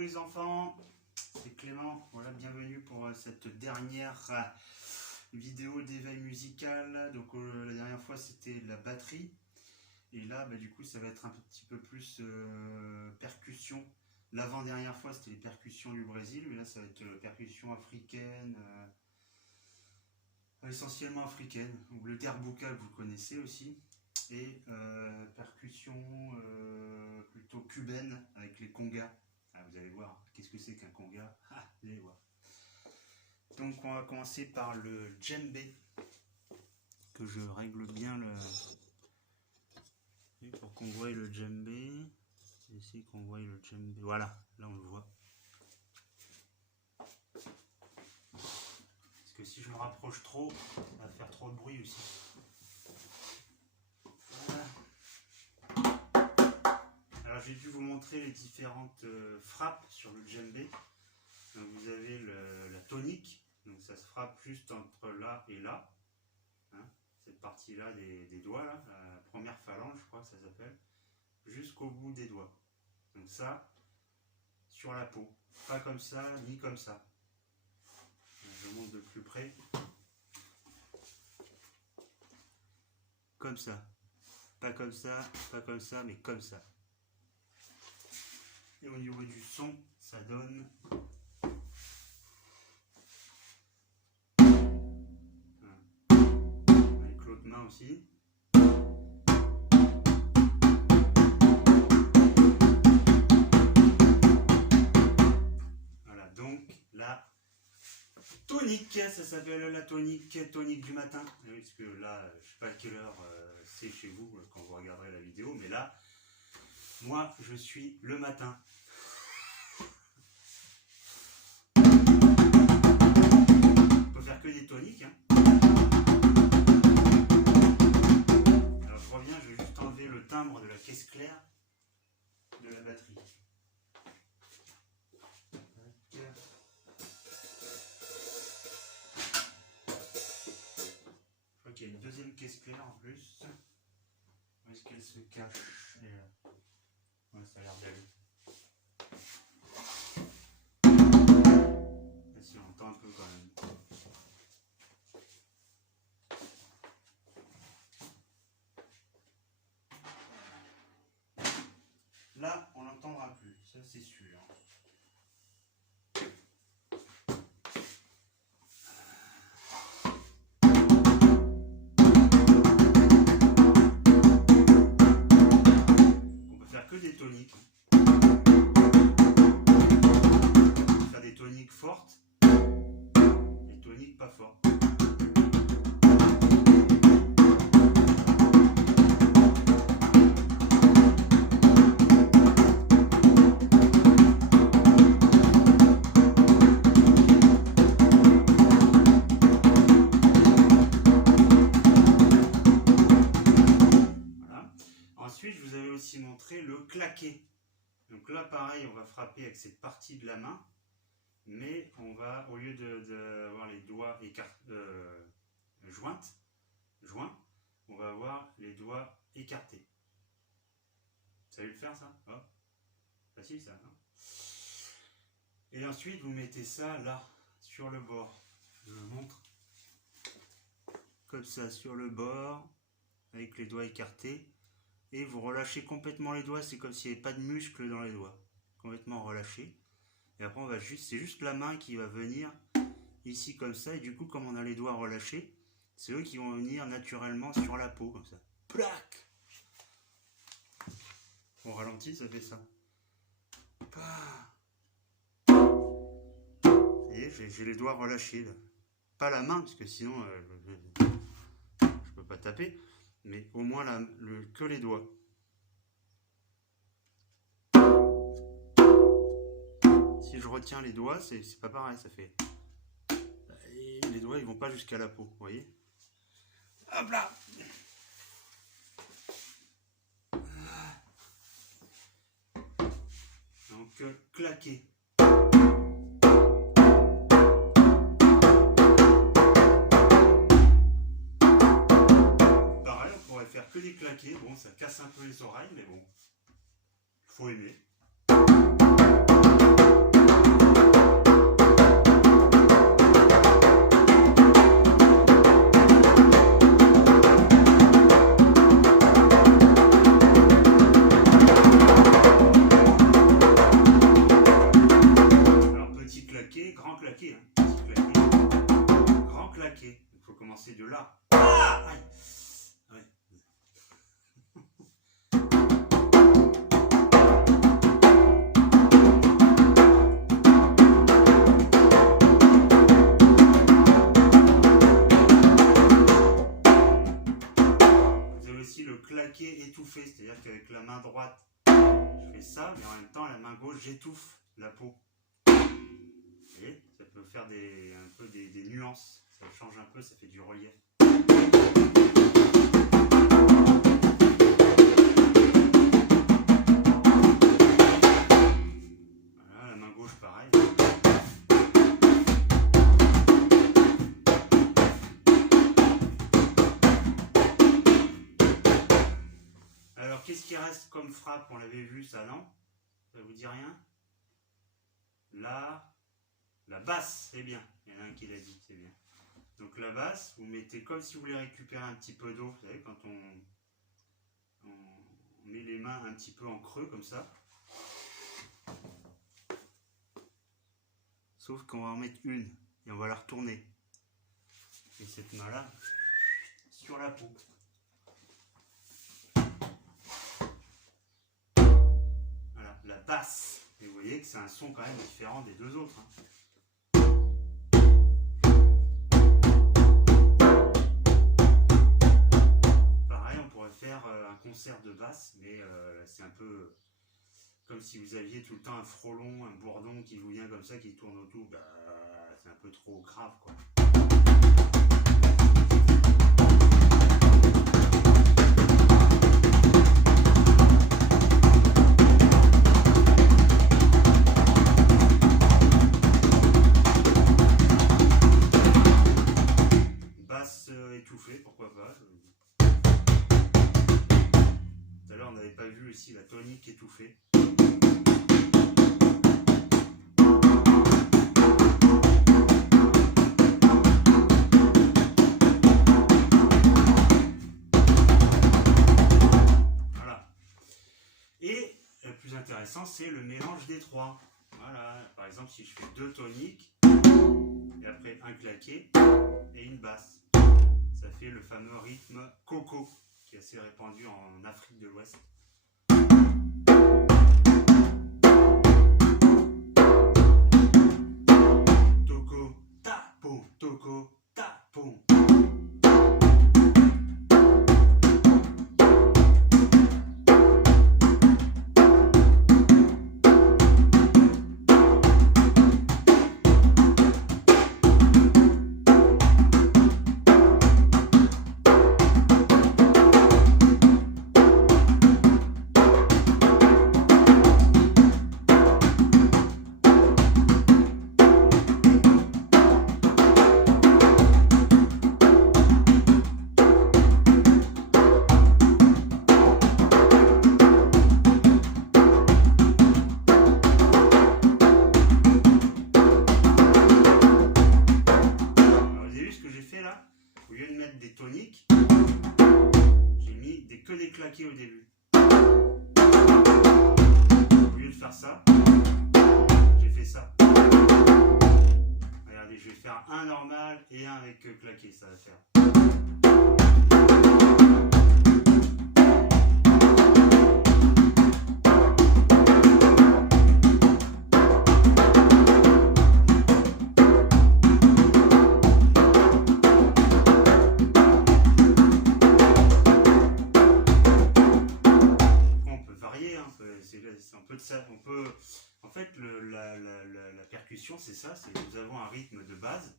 les enfants, c'est Clément, voilà, bienvenue pour cette dernière vidéo d'éveil musical. Donc la dernière fois c'était la batterie, et là du coup ça va être un petit peu plus percussion. L'avant-dernière fois c'était les percussions du Brésil, mais là ça va être percussion africaine, essentiellement africaine, ou le derbuka que vous connaissez aussi, et percussion plutôt cubaine avec les congas. Ah, vous allez voir, qu'est-ce que c'est qu'un conga? Vous allez voir. Donc on va commencer par le djembé, que je règle bien pour qu'on voie le djembé. J'essaie qu'on voie le djembé. Voilà, là on le voit. Parce que si je me rapproche trop, ça va faire trop de bruit aussi. Voilà. Alors j'ai dû vous montrer les différentes frappes sur le djembé. Donc vous avez la tonique, donc ça se frappe juste entre là et là, hein, cette partie là des doigts, là, la première phalange je crois que ça s'appelle, jusqu'au bout des doigts. Donc ça, sur la peau, pas comme ça ni comme ça. Je monte de plus près, comme ça, pas comme ça, pas comme ça, mais comme ça. Et au niveau du son, ça donne avec l'autre main aussi. Voilà, donc la tonique, ça s'appelle la tonique du matin. Parce que là, je sais pas à quelle heure c'est chez vous quand vous regarderez la vidéo, mais là, moi, je suis le matin. On peut faire que des toniques, hein. Alors je reviens, je vais juste enlever le timbre de la caisse claire de la batterie. Je crois qu'il y a une deuxième caisse claire en plus. Où est-ce qu'elle se cache? Ouais, ça a l'air d'aller. Là, si on entend un peu quand même. Là, on n'entendra plus, ça c'est sûr. On peut faire que des toniques. On peut faire des toniques fortes, des toniques pas fortes. Ensuite, je vous avais aussi montré le claqué. Donc là, pareil, on va frapper avec cette partie de la main, mais on va, au lieu d'avoir les doigts joints, on va avoir les doigts écartés. Vous savez le faire, ça? Oh. Facile, ça, non? Et ensuite, vous mettez ça là, sur le bord. Je vous montre. Comme ça, sur le bord, avec les doigts écartés. Et vous relâchez complètement les doigts, c'est comme s'il n'y avait pas de muscle dans les doigts. Complètement relâché. Et après, c'est juste la main qui va venir ici comme ça. Et du coup, comme on a les doigts relâchés, c'est eux qui vont venir naturellement sur la peau, comme ça. Plac! On ralentit, ça fait ça. Vous voyez, j'ai les doigts relâchés, là. Pas la main, parce que sinon, je peux pas taper. Mais au moins que les doigts. Si je retiens les doigts, c'est pas pareil, ça fait. Et les doigts ils vont pas jusqu'à la peau, vous voyez. Hop là. Donc claquer. Faire que des claquets, bon ça casse un peu les oreilles, mais bon, faut aimer. c'est-à-dire qu'avec la main droite, je fais ça, mais en même temps, la main gauche, j'étouffe la peau. Vous voyez, ça peut faire un peu des nuances, ça change un peu, ça fait du relief. Voilà, la main gauche, pareil. Alors, qu'est-ce qui reste comme frappe? On l'avait vu, ça, non? Ça vous dit rien? Là, la basse, c'est bien. Il y en a un qui l'a dit, c'est bien. Donc la basse, vous mettez comme si vous voulez récupérer un petit peu d'eau. Vous savez, quand on met les mains un petit peu en creux, comme ça. Sauf qu'on va en mettre une, et on va la retourner. Et cette main-là, sur la peau. La basse. Et vous voyez que c'est un son quand même différent des deux autres. Pareil, on pourrait faire un concert de basse, mais c'est un peu comme si vous aviez tout le temps un frelon, un bourdon qui vous vient comme ça, qui tourne autour. Bah, c'est un peu trop grave, quoi. Étouffé, pourquoi pas. Tout à l'heure on n'avait pas vu aussi la tonique étouffée. Voilà. Et le plus intéressant, c'est le mélange des trois. Voilà. Par exemple, si je fais deux toniques et après un claqué et une basse. Ça fait le fameux rythme Koko, qui est assez répandu en Afrique de l'Ouest. Toko, tapo, toko, tapo. Au lieu de mettre des toniques, j'ai mis que des claqués au début. Au lieu de faire ça, j'ai fait ça. Regardez, je vais faire un normal et un avec claqué, ça va faire. C'est un peu de ça. En fait, la percussion, c'est ça. Nous avons un rythme de base.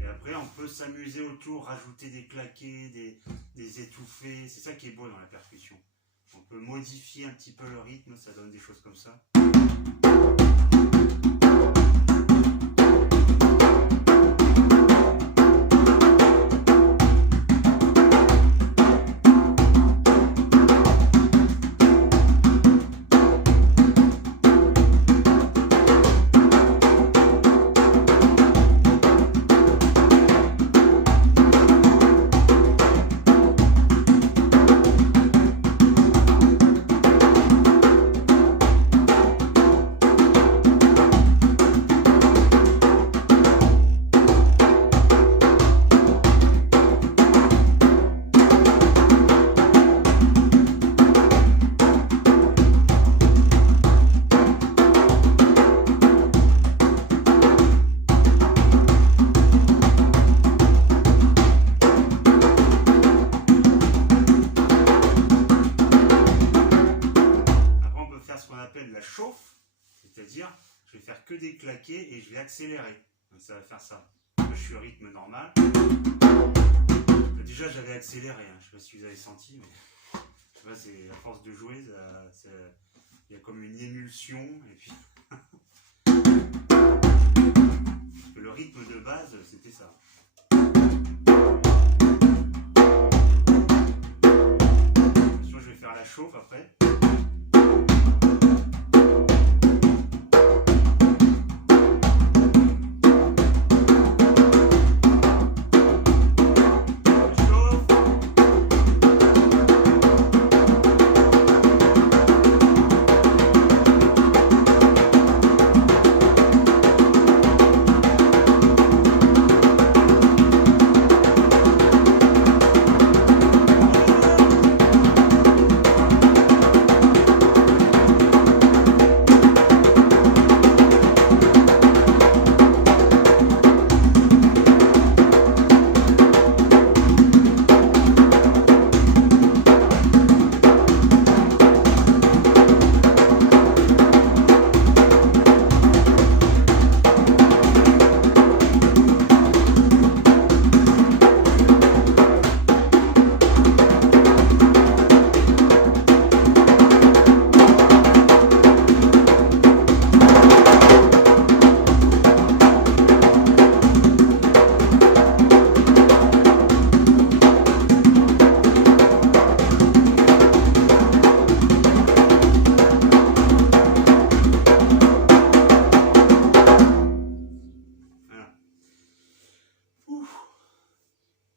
Et après, on peut s'amuser autour, rajouter des claqués, des étouffés. C'est ça qui est beau dans la percussion. On peut modifier un petit peu le rythme, ça donne des choses comme ça. je vais faire que des claqués et je vais accélérer. Donc ça va faire ça. Là, je suis au rythme normal. Déjà j'avais accéléré, hein. Je sais pas si vous avez senti, mais je sais pas, c'est à force de jouer, il y a comme une émulsion et puis parce que le rythme de base c'était ça. Bien sûr, je vais faire la chauffe après.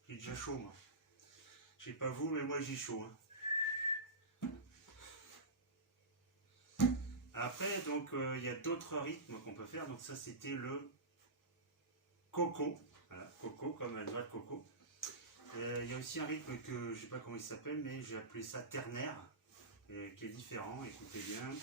J'ai déjà chaud, moi. Je sais pas vous, mais moi j'ai chaud. Hein. Après, donc, il y a d'autres rythmes qu'on peut faire. Donc ça, c'était le coco. Voilà, coco, comme la noix de coco. Il y a aussi un rythme que je sais pas comment il s'appelle, mais j'ai appelé ça ternaire, qui est différent. Écoutez bien.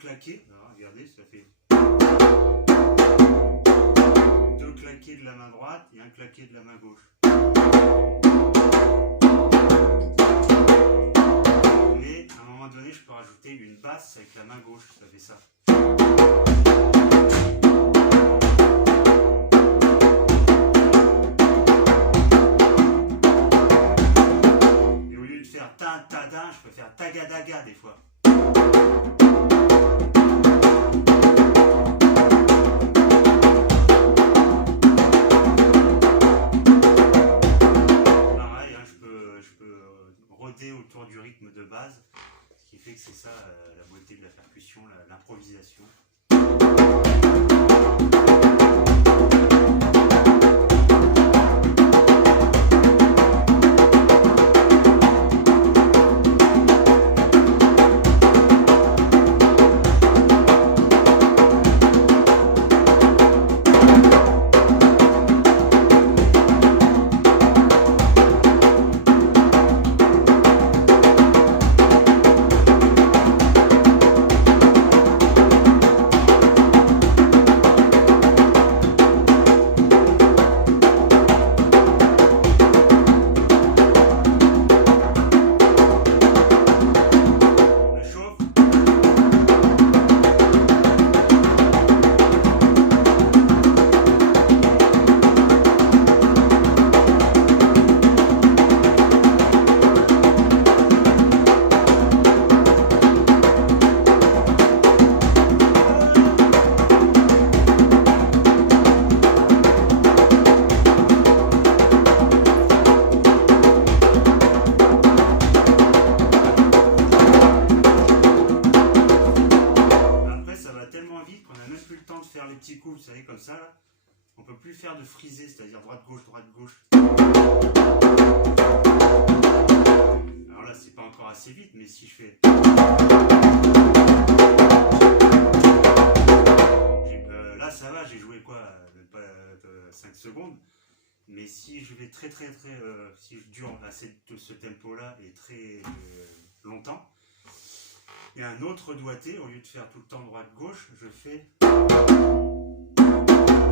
Claquer, alors regardez, ça fait deux claqués de la main droite et un claqué de la main gauche. Mais à un moment donné, je peux rajouter une basse avec la main gauche, ça fait ça. Et au lieu de faire ta ta da, je peux faire tagadaga des fois. Autour du rythme de base, ce qui fait que c'est ça la beauté de la percussion, l'improvisation. Petits coups, vous savez, comme ça, là. On peut plus faire de frisé, c'est-à-dire droite-gauche, droite-gauche. Alors là, c'est pas encore assez vite, mais si je fais... là, ça va, j'ai joué quoi, même pas 5 si je dure à ce tempo-là et très longtemps. Et un autre doigté, au lieu de faire tout le temps droite-gauche, je fais, au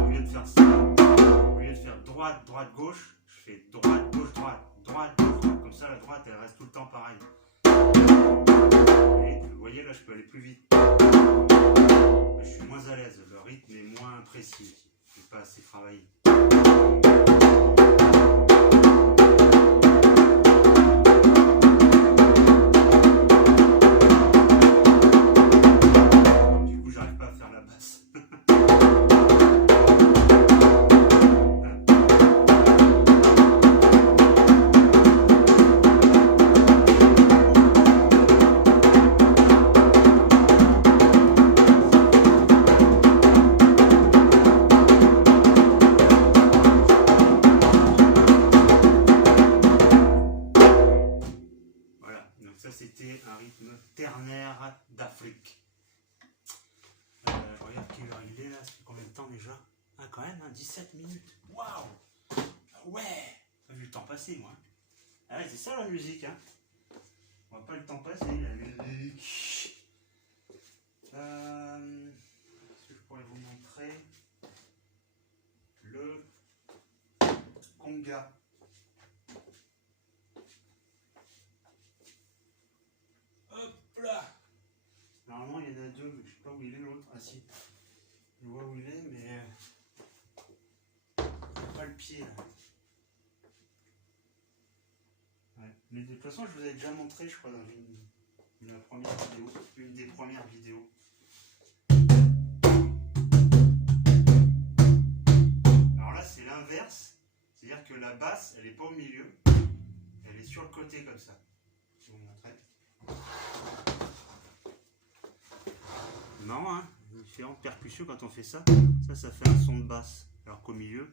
lieu de faire ça, au lieu de faire droite-gauche, je fais droite-gauche-droite, droite-gauche-droite. Comme ça, la droite, elle reste tout le temps pareil. Et vous voyez, là, je peux aller plus vite. Mais je suis moins à l'aise, le rythme est moins précis. Je n'ai pas assez travaillé. Ça, c'était un rythme ternaire d'Afrique. Je regarde quelle heure il est là, ça fait combien de temps déjà? Ah, quand même, hein, 17 minutes. Waouh! Ouais! J'ai vu le temps passer, moi. Ah ouais, c'est ça la musique, hein. On voit pas le temps passer, la musique. Est-ce que je pourrais vous montrer le conga? Normalement il y en a deux, mais je sais pas où il est l'autre. Ah si, je vois où il est, mais il n'y a pas le pied là. Ouais. Mais de toute façon, je vous ai déjà montré, je crois, dans une des premières vidéos. Alors là, c'est l'inverse, c'est-à-dire que la basse, elle n'est pas au milieu, elle est sur le côté comme ça. Je vais vous montrer. Non, hein, différentes percussions quand on fait ça. Ça fait un son de basse. Alors qu'au milieu,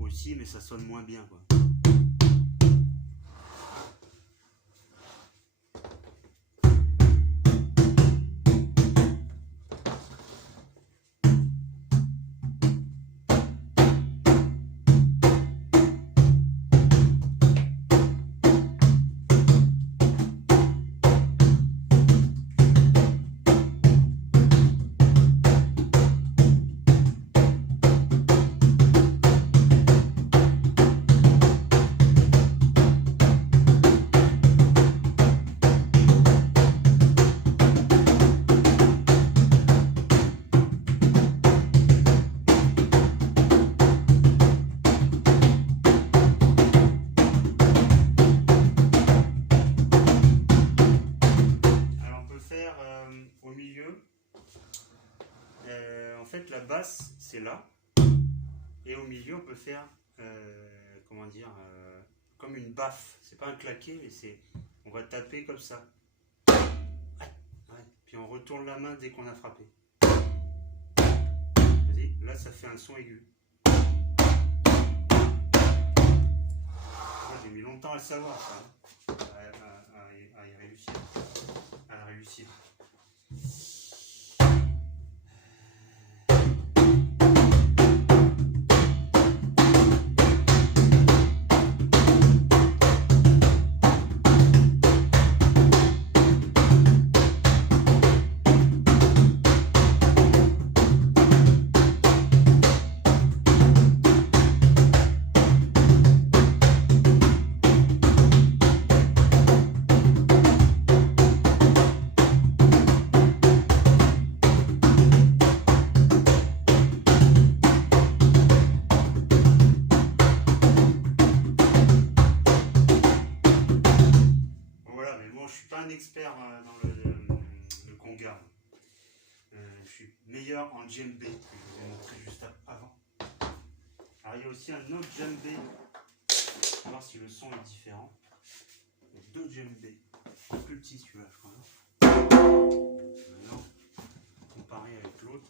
aussi, mais ça sonne moins bien, quoi. La basse c'est là et au milieu on peut faire comment dire comme une baffe, c'est pas un claqué mais c'est on va taper comme ça, ouais. Puis on retourne la main dès qu'on a frappé. Vas-y, là ça fait un son aigu. J'ai mis longtemps à le savoir ça, à y réussir, à la réussir. Expert dans le conga. Je suis meilleur en djembé que je vous ai montré juste avant. Alors il y a aussi un autre djembé. On va voir si le son est différent. Il y a deux djembés. Plus petit celui-là, je crois. Maintenant, comparé avec l'autre.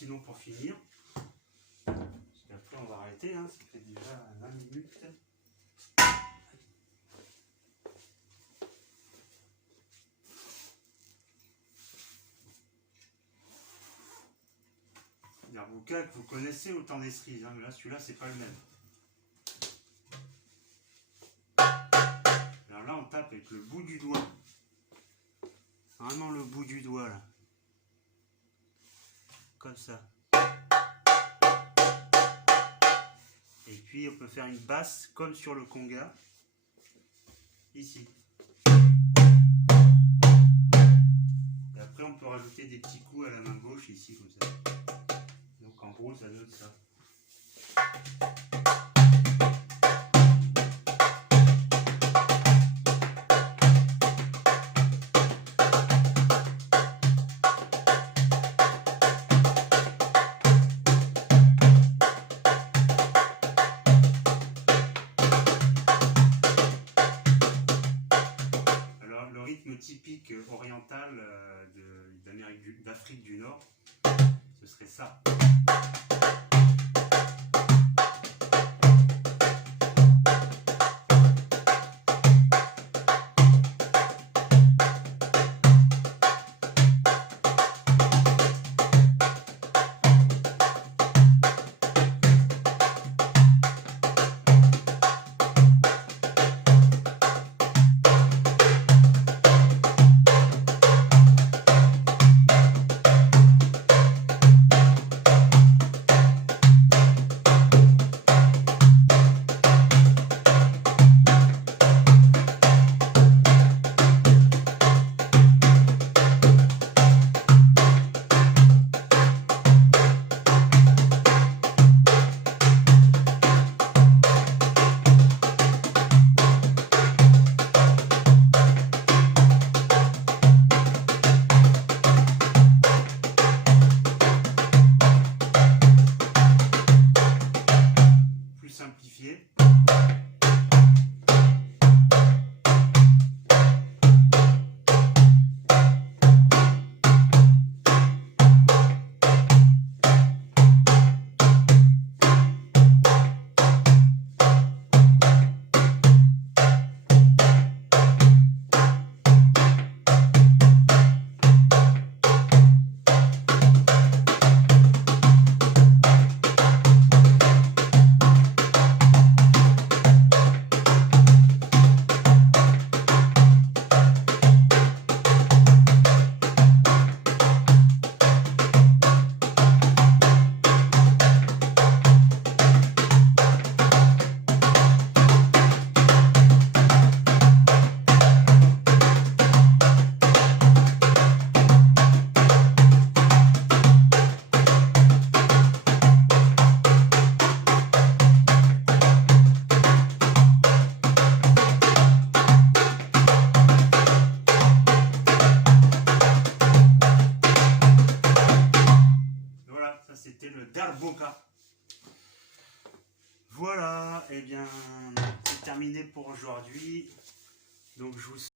sinon pour finir. Parce qu'après on va arrêter, hein, ça fait déjà 20 minutes. Darbuka que vous connaissez autant des cerises, hein, là celui-là c'est pas le même. Alors là on tape avec le bout du doigt. Vraiment le bout du doigt là. Comme ça. Et puis on peut faire une basse comme sur le conga. Ici. Et après on peut rajouter des petits coups à la main gauche ici comme ça. Donc en gros ça donne ça. Alors le rythme typique oriental d'Afrique du Nord, ce serait ça. Simplifié. C'était le Darbuka. Voilà, et bien c'est terminé pour aujourd'hui. Donc je vous